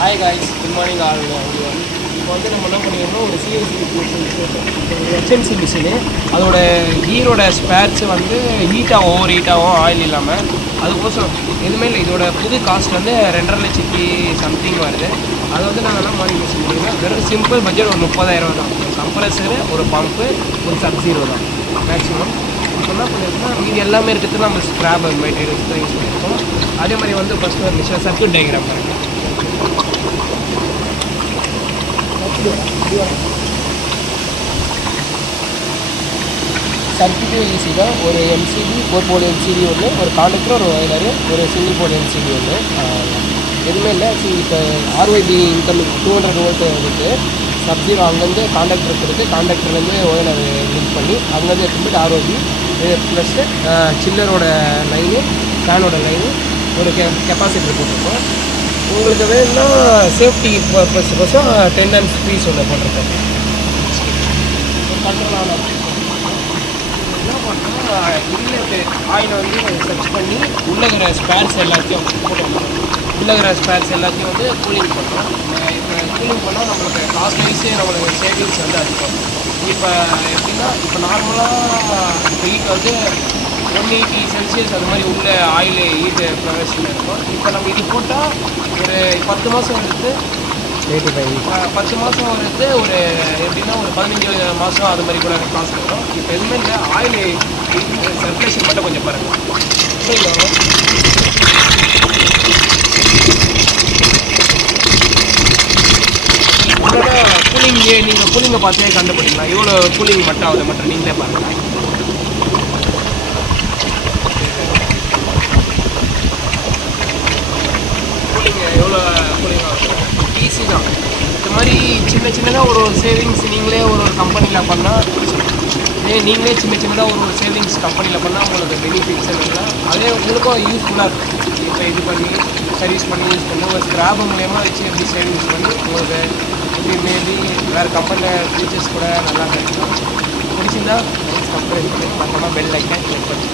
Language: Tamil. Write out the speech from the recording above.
Hi guys, good morning all everyone. இப்போ வந்து நம்ம என்ன பண்ணிக்கணும்னா ஒரு சிஎஸ்சி ஹெச்என்சி மிஷினு, அதோட கீரோட ஸ்பேர்ஸ் வந்து ஓவர் ஹீட் ஆகும் ஆயில் இல்லாமல். அதுக்கோசரம் எதுவுமே இல்லை. இதோட புது காஸ்ட் வந்து 2,50,000 சம்திங் வருது. அது வந்து நாங்கள் என்ன மார்னிங் மிஷின் பண்ணிங்கன்னா வெறும் சிம்பிள் பட்ஜெட் ஒரு 30,000 தான். கம்ப்ரஸரு, ஒரு பம்பு, ஒரு சப்ஸீரோ தான் மேக்ஸிமம். இப்போ என்ன பண்ணியிருக்கோம்னா மீதி எல்லாமே இருக்கிறது நம்ம ஸ்க்ராப் மெட்டீரியல்ஸ் தான் யூஸ் பண்ணியிருக்கோம். அதே மாதிரி வந்து ஃபஸ்ட்டு ஒரு மிஷின் சர்க்யூட் டயக்ராம் பாருங்கள். சர்க்யூட்டும் ஈஸி தான். ஒரு எல்சிடி, 4 போர்டு எல்சிடி ஒன்று, ஒரு காண்டக்டர், ஒரு ஒயலரு, ஒரு சிங்கிள் போர்டு எல்சிடி ஒன்று, எதுவுமே இல்லை. இப்போ ஆர்ஒய்பி இன்கமிங் 200 வோல்ட் இருக்குது. சப்ஸீரோ அங்கேருந்து காண்டக்டருக்கு இருக்குது. காண்டக்டர்லேருந்து ஒயலர் லிங்க் பண்ணி அங்கேருந்து எடுத்துகிட்டு ஆர்ஒய்பி ப்ளஸ்ஸு சில்லரோட லைனு, ஃபேனோட லைனு, ஒரு கெப்பாசிட்டர் போட்டிருக்கோம். உங்களுக்கு வேணும்னா சேஃப்டி பர்பஸ்க்கோசம் 10 amps பீஸ் ஒன்று போட்டிருக்கோம். கண்ட்ரோலான என்ன பண்ணோம்னா இன்லெட்டு ஆயில் வந்து சர்ச் பண்ணி உள்ளே இருக்கிற ஸ்பேர்ஸ் எல்லாத்தையும் போட்டோம். உள்ளே இருக்கிற ஸ்பேர்ஸ் எல்லாத்தையும் வந்து கூலிங் பண்ணோம். இப்போ கூலிங் பண்ணால் நம்மளுக்கு காஸ்ட் வைஸே நம்மளுக்கு சேவிங்ஸ் வந்து அதிகம். இப்போ எப்படின்னா, இப்போ நார்மலாக இப்போ ஹீட் வந்து 180 செல்சியஸ் அது மாதிரி உள்ள ஆயில் ஹீட்டு ப்ரொடக்ஷன் இருக்கும். இப்போ நம்ம இது போட்டால் ஒரு 10 மாதம் எடுத்து 10 மாதம் எடுத்து ஒரு எப்படின்னா ஒரு 15 மாதம் அது மாதிரி கூட காசு வரும். இப்போ எதுவுமே இல்லை, ஆயில் சர்க்குலேஷன் மட்டும் கொஞ்சம் பாருங்கள். உங்களோட கூலிங்கே நீங்கள் கூலிங்கை பார்த்தே கண்டுபிடிக்கலாம். எவ்வளோ கூலிங் மட்டும் ஆகுது மட்டும் நீங்களே பாருங்கள். எவ்வளோ கூலிங் ஆகும். ஈஸி தான். இந்த மாதிரி சின்னதாக ஒரு சேவிங்ஸ் நீங்களே ஒரு கம்பெனியில் பண்ணால், நீங்களே சின்னதாக ஒரு சேவிங்ஸ் கம்பெனியில் பண்ணால் உங்களுக்கு பெனிஃபிட்ஸ் இல்லை. அதே உங்களுக்கும் யூஸ்ஃபுல்லாக இருக்கும். இப்போ இது பண்ணி சர்வீஸ் பண்ணி யூஸ் பண்ணி ஒரு ஸ்க்ராப் மூலயமா வச்சு எப்படி சேவிங்ஸ் பண்ணி உங்களுக்கு எப்படி மேபி வேறு கம்பெனியில் ஃபீச்சர்ஸ் கூட நல்லா கிடைக்கும். பிடிச்சிருந்தா கம்பெனி மற்றமாக பெல் ஐக்கன் கிளிக் பண்ணி